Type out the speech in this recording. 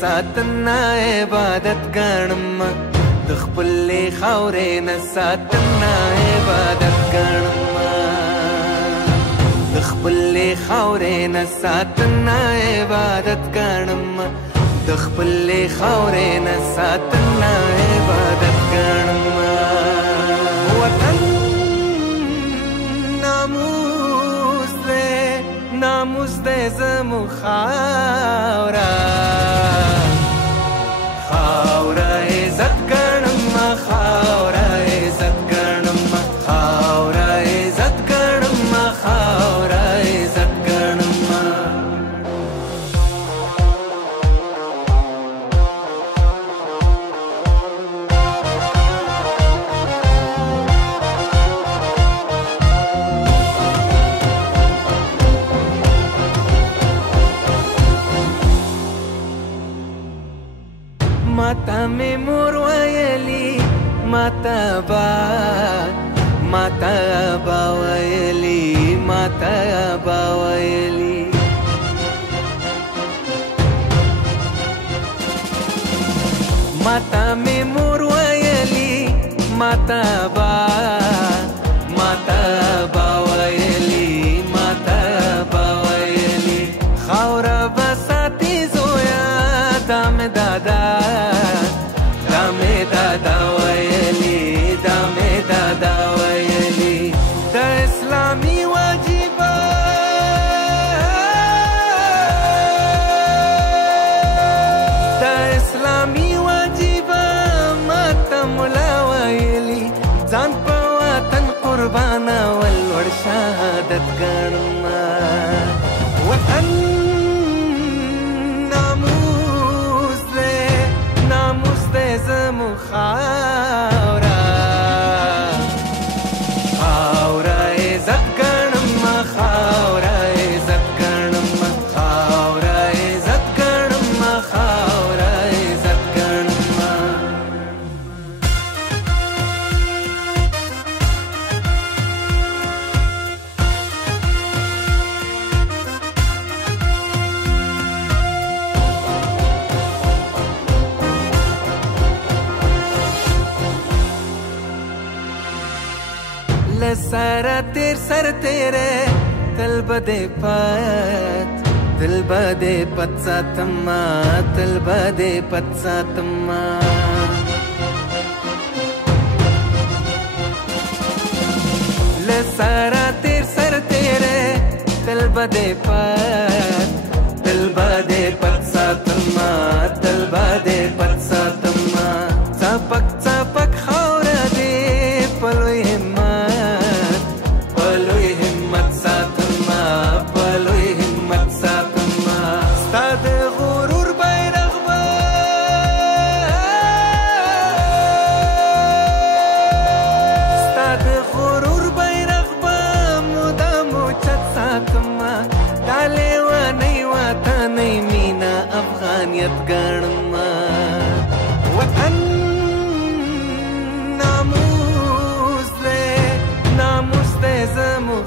ساتنا عبادت ګڼم د خپلې خاورې نه ساتنا عبادت ګڼم د خپلې خاورې نه ساتنا عبادت ګڼم د خپلې خاورې نه ساتنا عبادت ګڼم وطن ناموس دې زموږ خاوره خاوره عزت ګڼم خاوره عزت ګڼم خاوره عزت ګڼم خاوره عزت ګڼم ماتا می مور ویلی ماتا با ویلی ماتا با ویلی ماتا می مور ویلی ماتا با ویلی ماتا با ویلی خاورا بساتی زویا دام دادا ویلی دام دادا ویلی د اسلامی واجبه ماته ملا ویلی ځان په وطن قربانه ولوړ شهادت ګڼم وطن ناموس دې زموږ خاوره خاوره عزت ګڼم خاوره عزت ګڼم خاوره عزت ګڼم خاوره عزت ګڼم لسارا تیر سر تیرے تل بدے پت ساتما تل بدے پت ساتما لسارا تیر سر تیرے تل بدے پت ساتما تل بدے پت ساتما چپک خاورا دے پلوی همت ساتما پلوی همت ساتما ستا د غرور بیرغ به مدام اوچت ساتما دا لیوانی وطنی مینا افغانیت ګڼم وطن ناموس دې زموږ